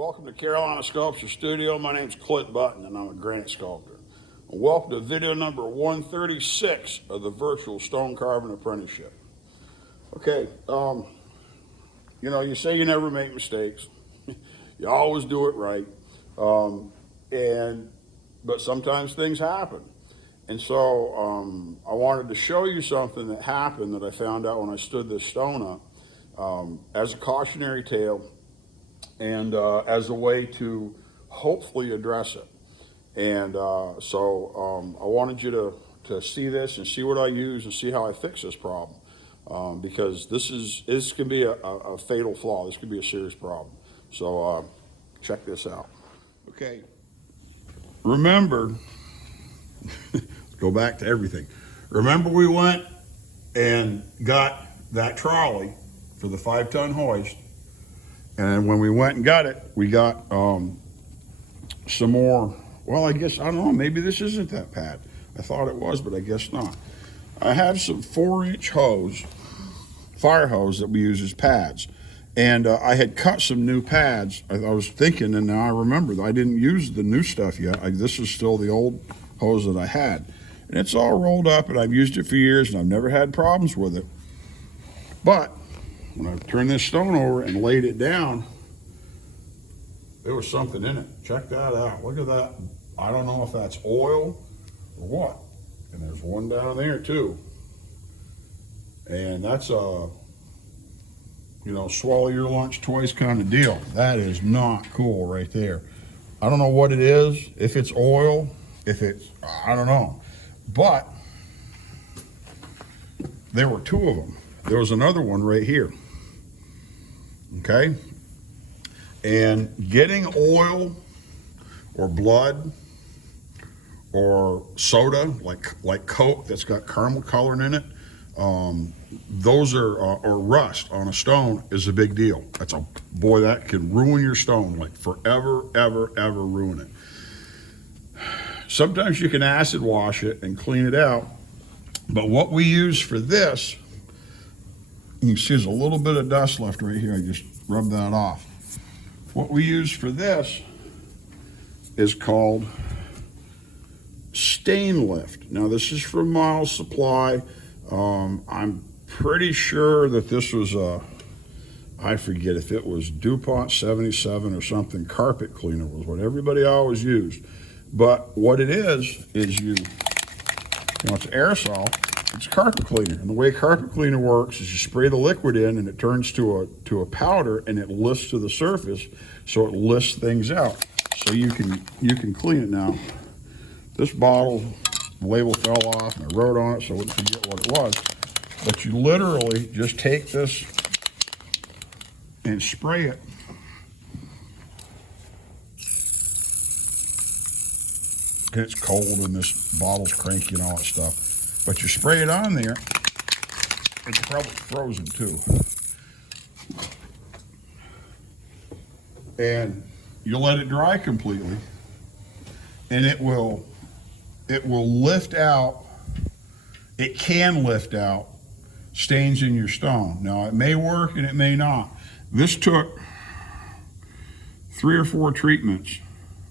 Welcome to Carolina Sculpture Studio. My name's Clint Button and I'm a granite sculptor. And welcome to video number 136 of the Virtual Stone Carving Apprenticeship. Okay, you say you never make mistakes. You always do it right. But sometimes things happen. And so I wanted to show you something that happened that I found out when I stood this stone up as a cautionary tale and as a way to hopefully address it. And so I wanted you to see this and see what I use and see how I fix this problem. Because this can be a fatal flaw. This could be a serious problem. So check this out. Okay, remember, go back to everything. Remember we went and got that trolley for the 5-ton hoist. And when we went and got it, we got some more, well, I guess, I don't know, maybe this isn't that pad. I thought it was, but I guess not. I have some 4-inch hose, fire hose that we use as pads. And I had cut some new pads. I was thinking, and now I remember, that I didn't use the new stuff yet. This is still the old hose that I had. And it's all rolled up, and I've used it for years, and I've never had problems with it. But when I turned this stone over and laid it down, there was something in it. Check that out. Look at that. I don't know if that's oil or what. And there's one down there too. And that's a, swallow your lunch twice kind of deal. That is not cool right there. I don't know what it is, if it's oil, if it's, I don't know. But there were 2 of them. There was another one right here. Okay, and getting oil or blood or soda like Coke that's got caramel coloring in it, those are or rust on a stone is a big deal. That's boy, that can ruin your stone, like forever, ever ruin it. Sometimes you can acid wash it and clean it out, but what we use for this, you can see there's a little bit of dust left right here. I just rubbed that off. What we use for this is called stain lift. Now this is from Miles Supply. I'm pretty sure that this was I forget if it was DuPont 77 or something. Carpet cleaner was what everybody always used. But what it is it's aerosol. It's a carpet cleaner, and the way carpet cleaner works is you spray the liquid in and it turns to a powder and it lifts to the surface, so it lifts things out. So you can clean it. Now, this bottle, the label fell off and I wrote on it so I wouldn't forget what it was. But you literally just take this and spray it. And it's cold and this bottle's cranky and all that stuff. But you spray it on there, it's probably frozen too. And you let it dry completely, and it will lift out, it can lift out stains in your stone. Now it may work and it may not. This took 3 or 4 treatments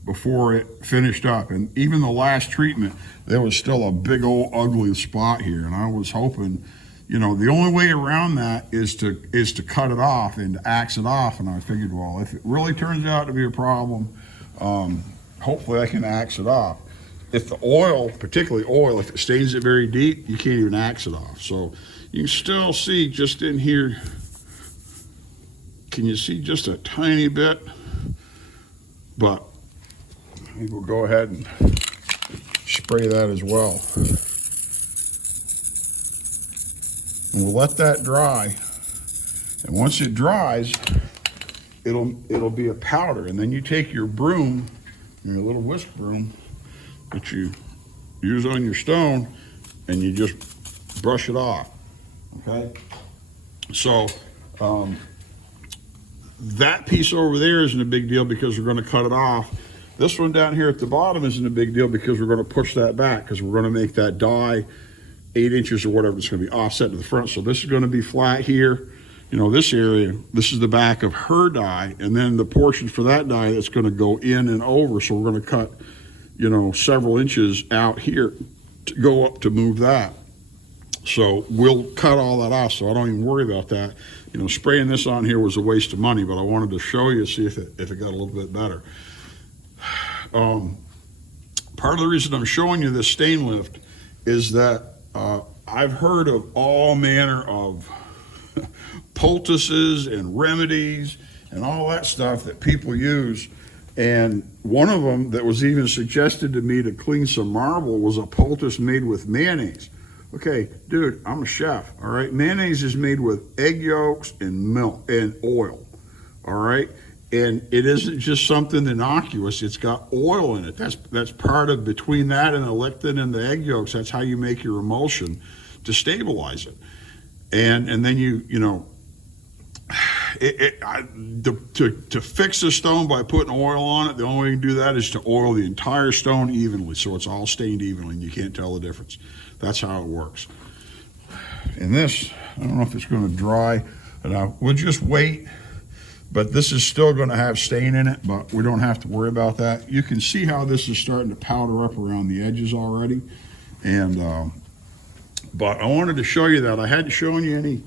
before it finished up, and even the last treatment there was still a big old ugly spot here, and I was hoping, the only way around that is to cut it off and to axe it off. And I figured, well, if it really turns out to be a problem, hopefully I can axe it off. If the oil, particularly oil, if it stains it very deep, you can't even axe it off. So you can still see just in here, can you see just a tiny bit? But I think we'll go ahead and spray that as well. And we'll let that dry. And once it dries, it'll be a powder. And then you take your broom, your little whisk broom that you use on your stone, and you just brush it off. Okay? So that piece over there isn't a big deal because we're going to cut it off. This one down here at the bottom isn't a big deal because we're going to push that back because we're going to make that die 8 inches or whatever. It's going to be offset to the front. So this is going to be flat here. you know, this area, this is the back of her die, and then the portion for that die that's going to go in and over. So we're going to cut, you know, several inches out here to go up to move that. So we'll cut all that off, so I don't even worry about that. You know, spraying this on here was a waste of money, but I wanted to show you, see if it got a little bit better. Part of the reason I'm showing you this stain lift is that I've heard of all manner of poultices and remedies and all that stuff that people use. And one of them that was even suggested to me to clean some marble was a poultice made with mayonnaise. Okay, dude, I'm a chef, all right? Mayonnaise is made with egg yolks and milk and oil, all right? And it isn't just something innocuous, it's got oil in it. That's part of, between that and the lectin and the egg yolks, that's how you make your emulsion to stabilize it. And then you know, to fix the stone by putting oil on it, the only way you can do that is to oil the entire stone evenly, so it's all stained evenly and you can't tell the difference. That's how it works. And this, I don't know if it's going to dry, and we'll just wait, but this is still going to have stain in it, but we don't have to worry about that. You can see how this is starting to powder up around the edges already. And but I wanted to show you that. I hadn't shown you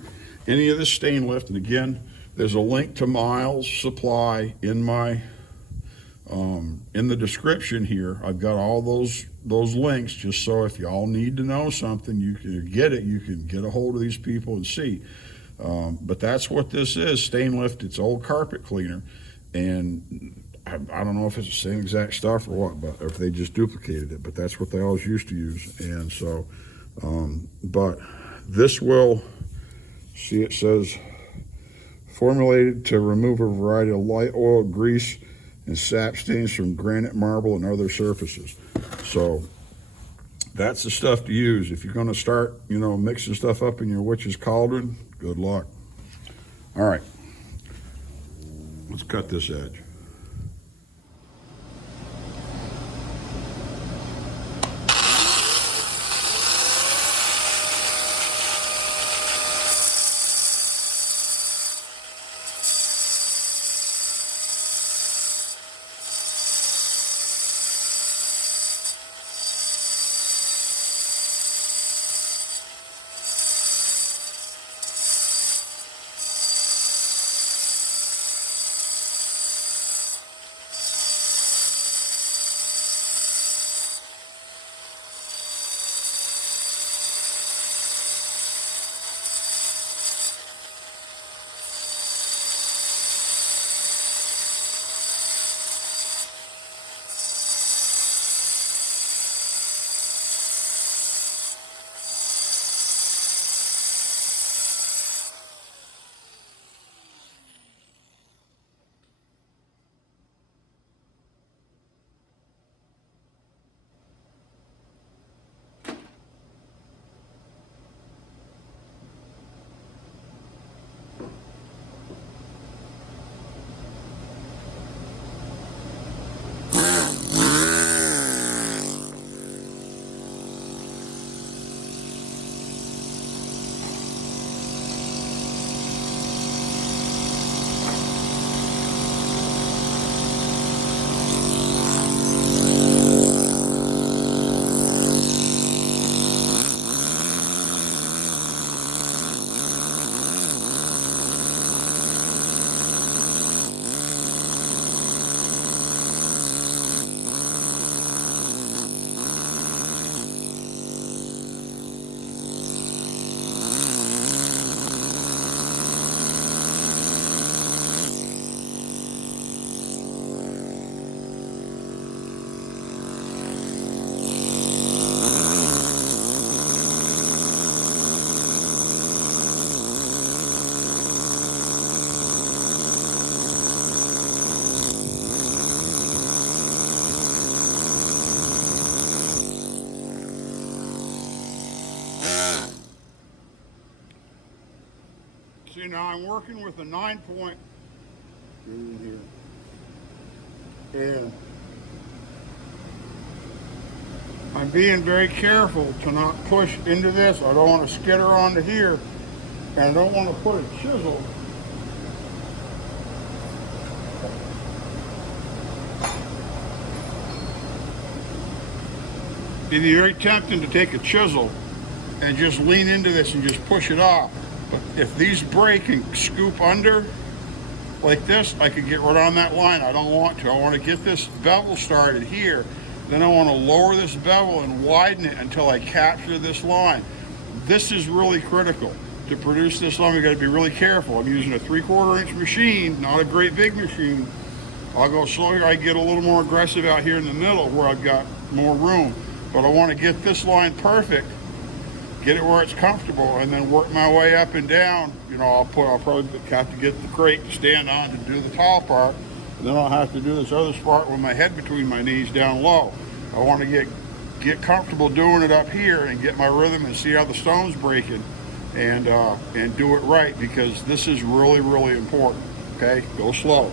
any of this stain lift. And again, there's a link to Miles' supply in my in the description here. I've got all those links, just so if y'all need to know something, you can get it. You can get a hold of these people and see. But that's what this is, stain lift. It's old carpet cleaner, and I don't know if it's the same exact stuff or what, but or if they just duplicated it. But that's what they always used to use. And so, but this will, see, it says formulated to remove a variety of light oil, grease, and sap stains from granite, marble, and other surfaces. So that's the stuff to use. If you're going to start, you know, mixing stuff up in your witch's cauldron, good luck. All right, let's cut this edge. See, now I'm working with a 9-point in here, and I'm being very careful to not push into this. I don't want to skitter onto here, and I don't want to put a chisel it'd be very tempting to take a chisel and just lean into this and just push it off. But if these break and scoop under like this, I could get right on that line. I don't want to. I want to get this bevel started here. Then I want to lower this bevel and widen it until I capture this line. This is really critical. To produce this line, we got to be really careful. I'm using a 3/4 inch machine, not a great big machine. I'll go slow here. I get a little more aggressive out here in the middle where I've got more room. But I want to get this line perfect, get it where it's comfortable, and then work my way up and down. You know, I'll probably have to get the crate to stand on to do the tall part, and then I'll have to do this other part with my head between my knees down low. I want to get comfortable doing it up here and get my rhythm and see how the stone's breaking, and do it right, because this is really, really important. Okay, go slow.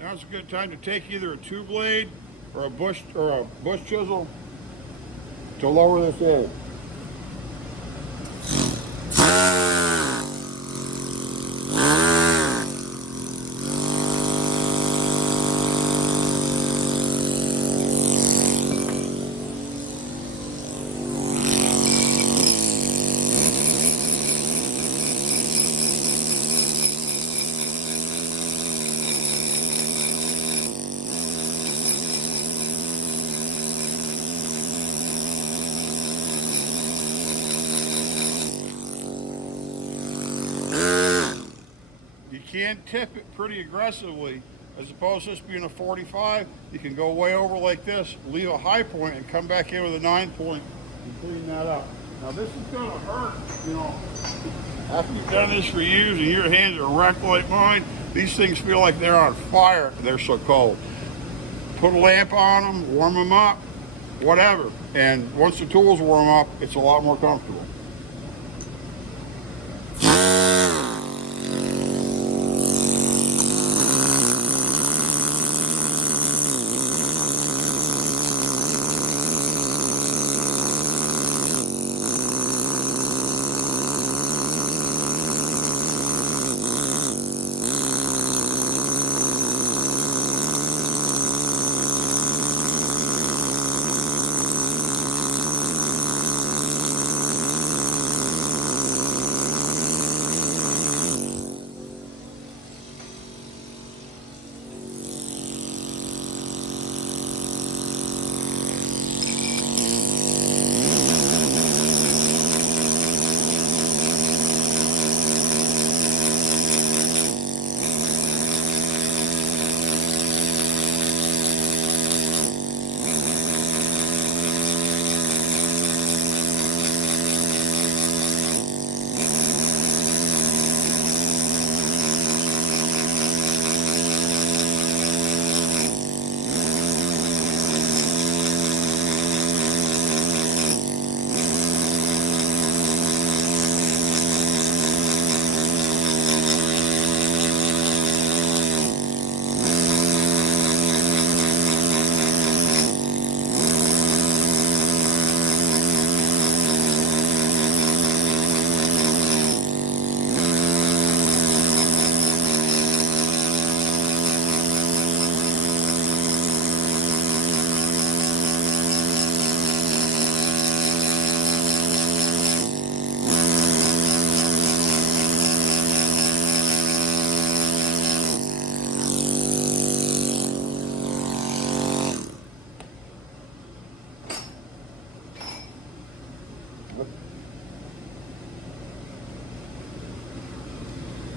Now's a good time to take either a 2-blade or a bush chisel to lower this edge. You can tip it pretty aggressively, as opposed to this being a 45. You can go way over like this, leave a high point, and come back in with a 9 point and clean that up. Now this is gonna hurt, you know. After you've done this for years and your hands are wrecked like mine, these things feel like they're on fire. They're so cold. Put a lamp on them, warm them up, whatever. And once the tools warm up, it's a lot more comfortable.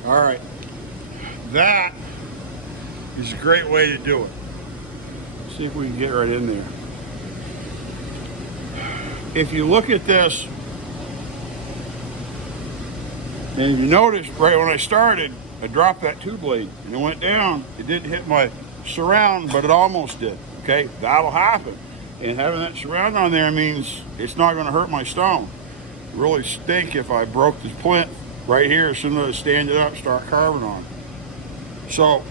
All right, that is a great way to do it. Let's see if we can get right in there. If you look at this, and you notice right when I started, I dropped that 2-blade and it went down. It didn't hit my surround, but it almost did. Okay, that'll happen. And having that surround on there means it's not going to hurt my stone. It really stink if I broke this plinth right here as soon as I stand it up, start carving on it. So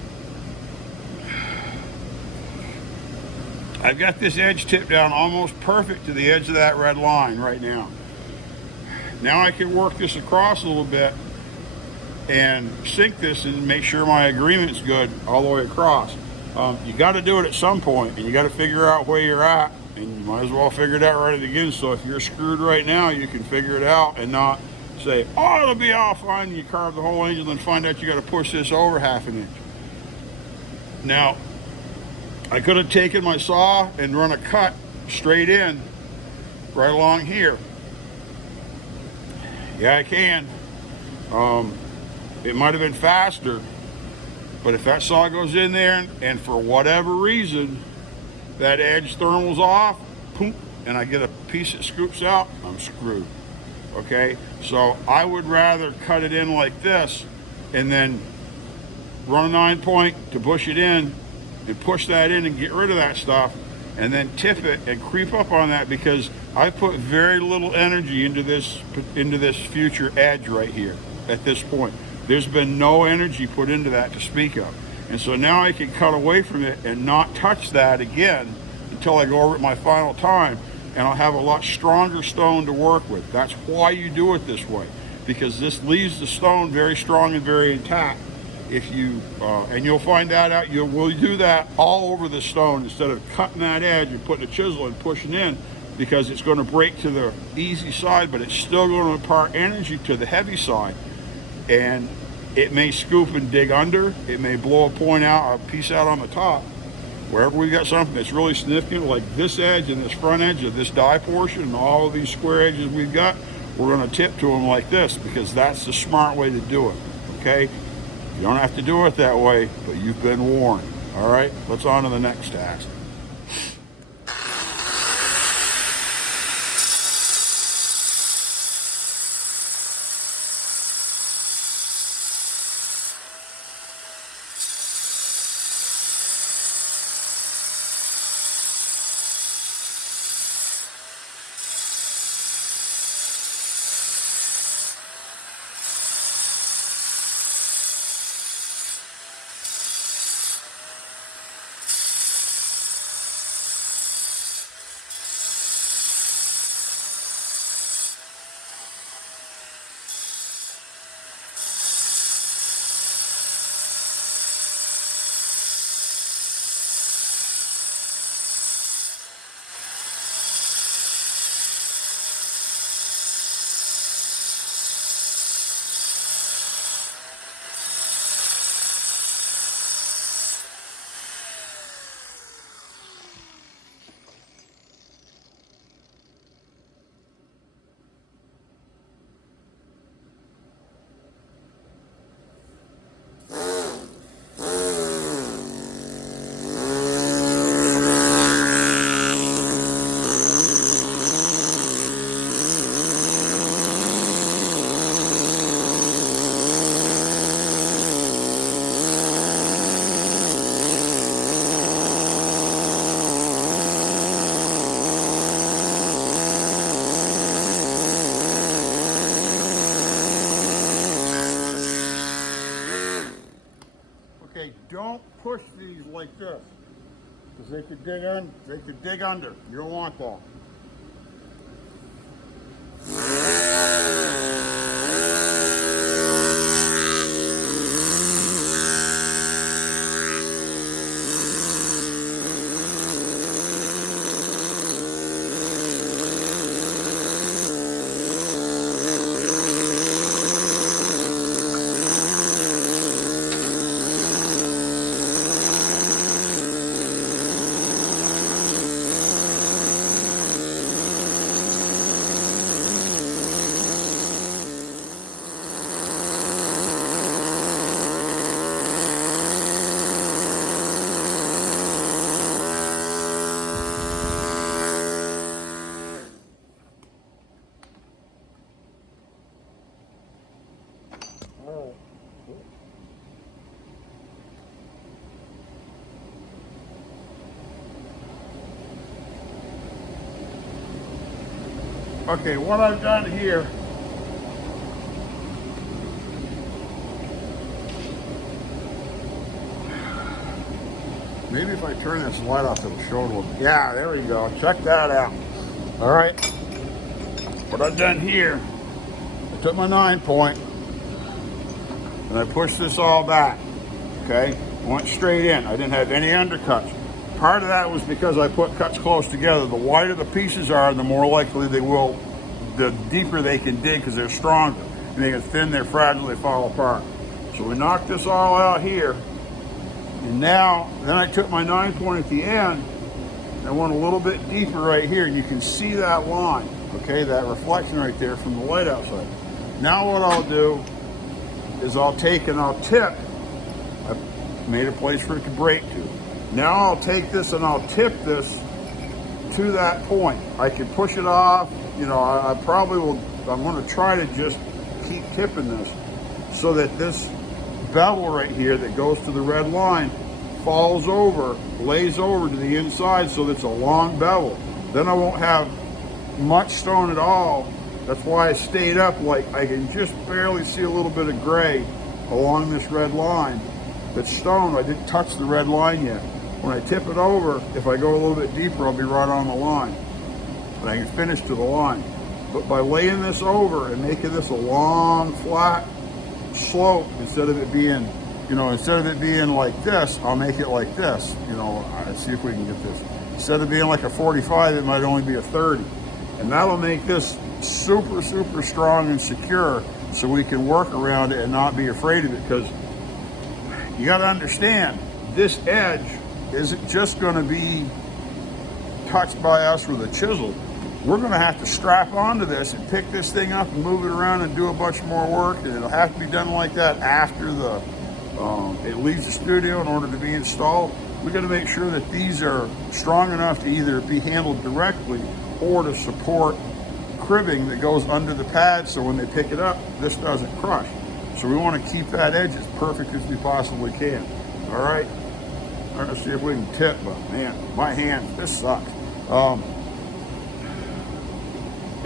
I've got this edge tip down almost perfect to the edge of that red line right now. Now I can work this across a little bit and sink this and make sure my agreement's good all the way across. You got to do it at some point, and you got to figure out where you're at, and you might as well figure it out right at the beginning. So if you're screwed right now, you can figure it out and not say, oh, it'll be all fine, and you carve the whole angel and find out you got to push this over 1/2 inch. Now, I could have taken my saw and run a cut straight in right along here. Yeah, I can. It might have been faster, but if that saw goes in there and for whatever reason that edge thermal's off, boom, and I get a piece that scoops out, I'm screwed. Okay, so I would rather cut it in like this and then run a 9-point to push it in and push that in and get rid of that stuff, and then tip it and creep up on that, because I put very little energy into this future edge right here at this point. There's been no energy put into that to speak of. And so now I can cut away from it and not touch that again until I go over it my final time, and I'll have a lot stronger stone to work with. That's why you do it this way, because this leaves the stone very strong and very intact. If you, and you'll find that out, we'll do that all over the stone instead of cutting that edge and putting a chisel and pushing in, because it's going to break to the easy side, but it's still going to impart energy to the heavy side. And it may scoop and dig under, it may blow a point out, a piece out on the top. Wherever we got something that's really significant, like this edge and this front edge of this die portion and all of these square edges we've got, we're going to tip to them like this, because that's the smart way to do it. Okay, you don't have to do it that way, but you've been warned. All right, let's on to the next task. Okay, don't push these like this, because they could dig under. You don't want that. Okay, what I've done here, maybe if I turn this light off, it'll show a little. Yeah, there we go. Check that out. All right. What I've done here, I took my 9-point and I pushed this all back. Okay, went straight in. I didn't have any undercuts. Part of that was because I put cuts close together. The wider the pieces are, the more likely they will, the deeper they can dig because they're stronger. And they get thin, they're fragile, they fall apart. So we knocked this all out here. And now, then I took my 9-point at the end. I went a little bit deeper right here. You can see that line, okay, that reflection right there from the light outside. Now what I'll do is I'll take and I'll tip. I've made a place for it to break to. Now I'll take this and I'll tip this to that point. I can push it off. You know, I probably will, I'm going to try to just keep tipping this so that this bevel right here that goes to the red line falls over, lays over to the inside so that it's a long bevel. Then I won't have much stone at all. That's why I stayed up, like I can just barely see a little bit of gray along this red line. That's stone, I didn't touch the red line yet. When I tip it over, if I go a little bit deeper, I'll be right on the line. But I can finish to the line. But by laying this over and making this a long, flat slope, instead of it being, you know, instead of it being like this, I'll make it like this. You know, let's see if we can get this. Instead of being like a 45, it might only be a 30. And that'll make this super, super strong and secure so we can work around it and not be afraid of it. Because you got to understand, this edge isn't just going to be touched by us with a chisel. We're going to have to strap onto this and pick this thing up and move it around and do a bunch more work. And it'll have to be done like that after the it leaves the studio in order to be installed. We got to make sure that these are strong enough to either be handled directly or to support cribbing that goes under the pad, so when they pick it up, this doesn't crush. So we want to keep that edge as perfect as we possibly can. All right. All right, let's see if we can tip, but man, my hand, this sucks.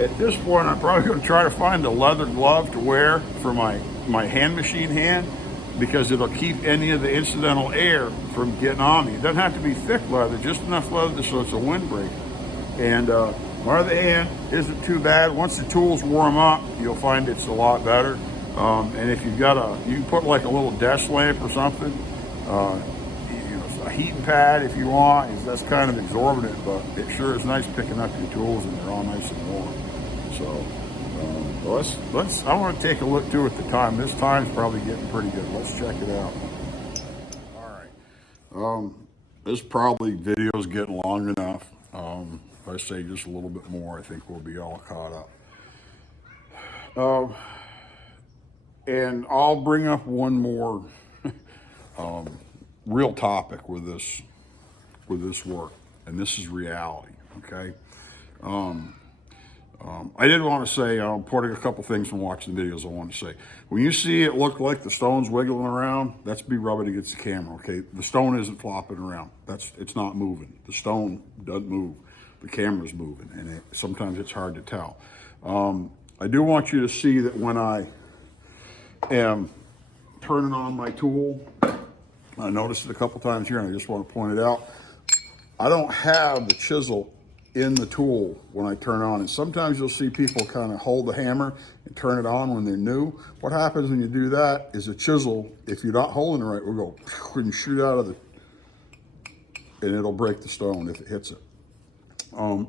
At this point, I'm probably going to try to find a leather glove to wear for my hand machine hand, because it'll keep any of the incidental air from getting on me. It doesn't have to be thick leather, just enough leather so it's a windbreaker. And my other hand isn't too bad. Once the tools warm up, you'll find it's a lot better. And if you've got you can put like a little desk lamp or something, a heating pad if you want. That's kind of exorbitant, but it sure is nice picking up your tools and they're all nice and warm. So I want to take a look too at the time. This time's probably getting pretty good. Let's check it out. All right. This probably video's getting long enough. If I say just a little bit more, I think we'll be all caught up. And I'll bring up one more real topic with this work, and this is reality. Okay. I did want to say, I'm putting a couple things from watching the videos I want to say. When you see it look like the stone's wiggling around, that's me rubbing against the camera, okay? The stone isn't flopping around. It's not moving. The stone doesn't move. The camera's moving, and sometimes it's hard to tell. I do want you to see that when I am turning on my tool, I noticed it a couple times here, and I just want to point it out. I don't have the chisel in the tool when I turn on. And sometimes you'll see people kind of hold the hammer and turn it on when they're new. What happens when you do that is a chisel, if you're not holding it right, will go and shoot out of and it'll break the stone if it hits it.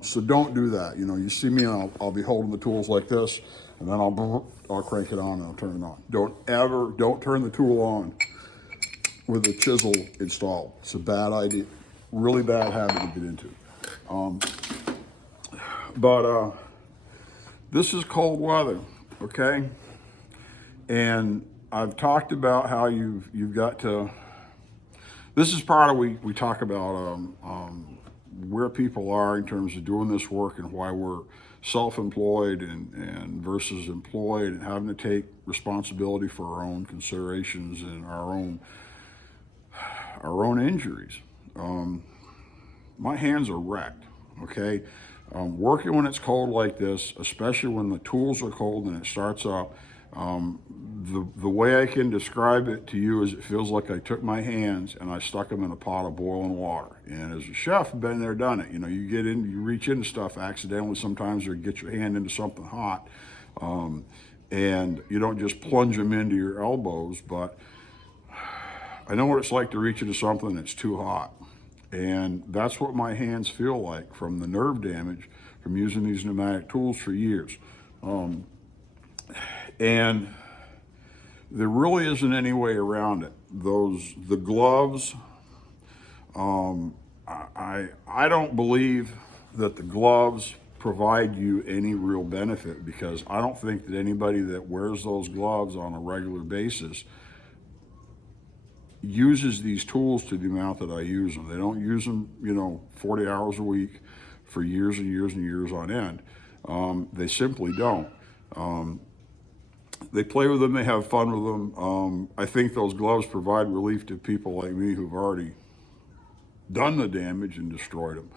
So don't do that. You know, you see me and I'll be holding the tools like this, and then I'll crank it on and I'll turn it on. Don't turn the tool on with the chisel installed. It's a bad idea, really bad habit to get into. But this is cold weather, okay? And I've talked about how you've got to, this is part of, we talk about where people are in terms of doing this work and why we're self-employed and versus employed, and having to take responsibility for our own considerations and our own injuries. My hands are wrecked, okay? Working when it's cold like this, especially when the tools are cold and it starts up, the way I can describe it to you is it feels like I took my hands and I stuck them in a pot of boiling water. And as a chef, I've been there, done it. You know, you reach into stuff accidentally sometimes, or get your hand into something hot. And you don't just plunge them into your elbows, but I know what it's like to reach into something that's too hot. And that's what my hands feel like from the nerve damage from using these pneumatic tools for years. And there really isn't any way around it. The gloves, I don't believe that the gloves provide you any real benefit, because I don't think that anybody that wears those gloves on a regular basis uses these tools to the amount that I use them. They don't use them, 40 hours a week for years and years and years on end. They simply don't. They play with them, they have fun with them. I think those gloves provide relief to people like me who've already done the damage and destroyed them.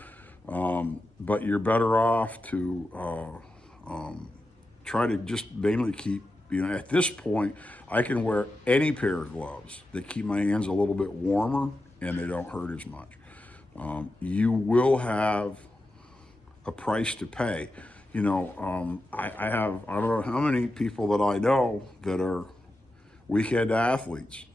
But you're better off to try to just mainly keep, at this point, I can wear any pair of gloves that keep my hands a little bit warmer and they don't hurt as much. You will have a price to pay. I don't know how many people that I know that are weekend athletes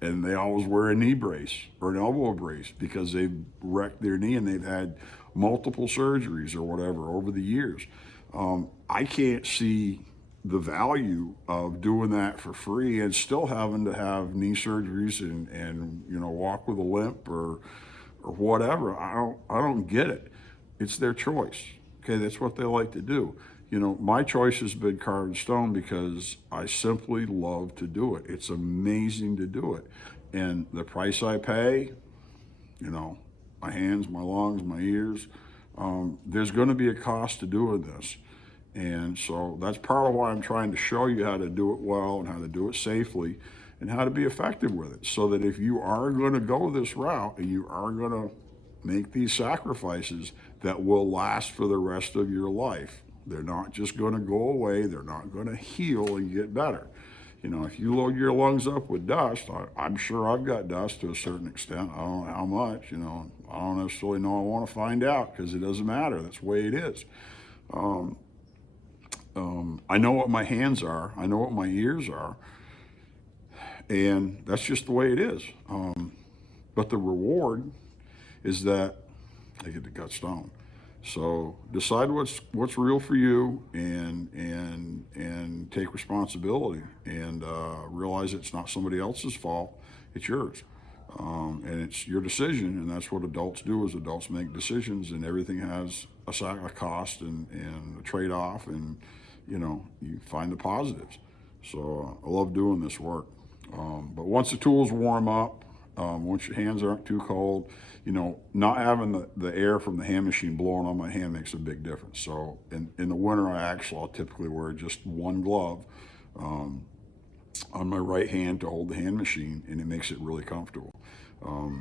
and they always wear a knee brace or an elbow brace because they've wrecked their knee and they've had multiple surgeries or whatever over the years. I can't see the value of doing that for free and still having to have knee surgeries and walk with a limp or whatever. I don't get it. It's their choice. Okay, that's what they like to do. My choice has been carved in stone because I simply love to do it. It's amazing to do it. And the price I pay, my hands, my lungs, my ears, there's going to be a cost to doing this. And so that's part of why I'm trying to show you how to do it well and how to do it safely and how to be effective with it, so that if you are going to go this route and you are going to make these sacrifices that will last for the rest of your life, they're not just going to go away. They're not going to heal and get better. If you load your lungs up with dust, I'm sure I've got dust to a certain extent. I don't know how much, I don't necessarily know. I want to find out because it doesn't matter. That's the way it is. I know what my hands are. I know what my ears are. And that's just the way it is. But the reward is that I get to gut stone. So decide what's real for you and take responsibility and realize it's not somebody else's fault. It's yours. And it's your decision, and that's what adults do. Is adults make decisions, and everything has a cost and a trade-off, and you find the positives. So I love doing this work. But once the tools warm up, once your hands aren't too cold, not having the air from the hand machine blowing on my hand makes a big difference. So in the winter, I'll typically wear just one glove on my right hand to hold the hand machine, and it makes it really comfortable.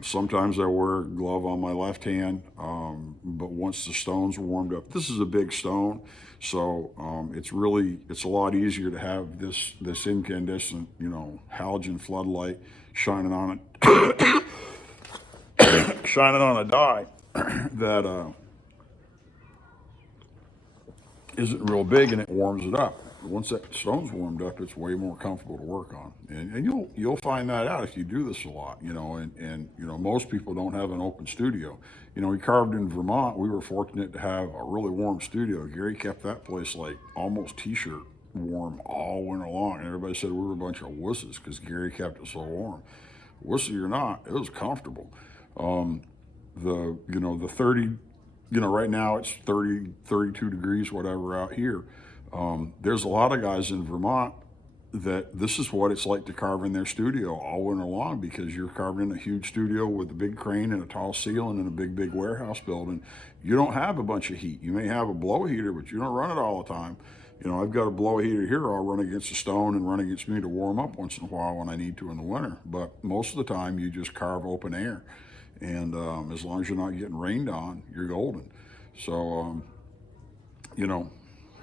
Sometimes I wear a glove on my left hand, but once the stone's warmed up, this is a big stone, so it's a lot easier to have this incandescent, halogen floodlight shining on it, shining on a die that isn't real big, and it warms it up. Once that stone's warmed up, it's way more comfortable to work on, and you'll find that out if you do this a lot, and most people don't have an open studio. We carved in Vermont. We were fortunate to have a really warm studio. Gary kept that place like almost t-shirt warm all winter long, and everybody said we were a bunch of wusses because Gary kept it so warm. Wussy or not, it was comfortable. The 30, right now it's 30, 32 degrees, whatever out here. There's a lot of guys in Vermont that this is what it's like to carve in their studio all winter long, because you're carving in a huge studio with a big crane and a tall ceiling and a big warehouse building. You don't have a bunch of heat. You may have a blow heater, but you don't run it all the time. You know, I've got a blow heater here. I'll run against the stone and run against me to warm up once in a while when I need to in the winter. But most of the time, you just carve open air. And as long as you're not getting rained on, you're golden. So, you know,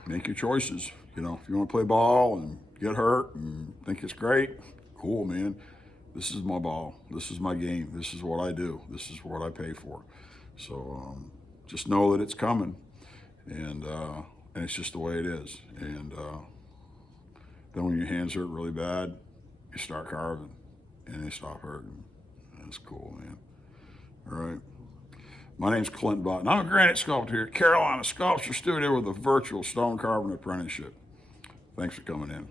make your choices. You know, if you want to play ball and get hurt and think it's great, cool, man. This is my ball. This is my game. This is what I do. This is what I pay for. So just know that it's coming, and it's just the way it is. And then when your hands hurt really bad, you start carving, and they stop hurting. That's cool, man. All right. My name's Clint Button. I'm a granite sculptor here at Carolina Sculpture Studio with a Virtual Stone Carving Apprenticeship. Thanks for coming in.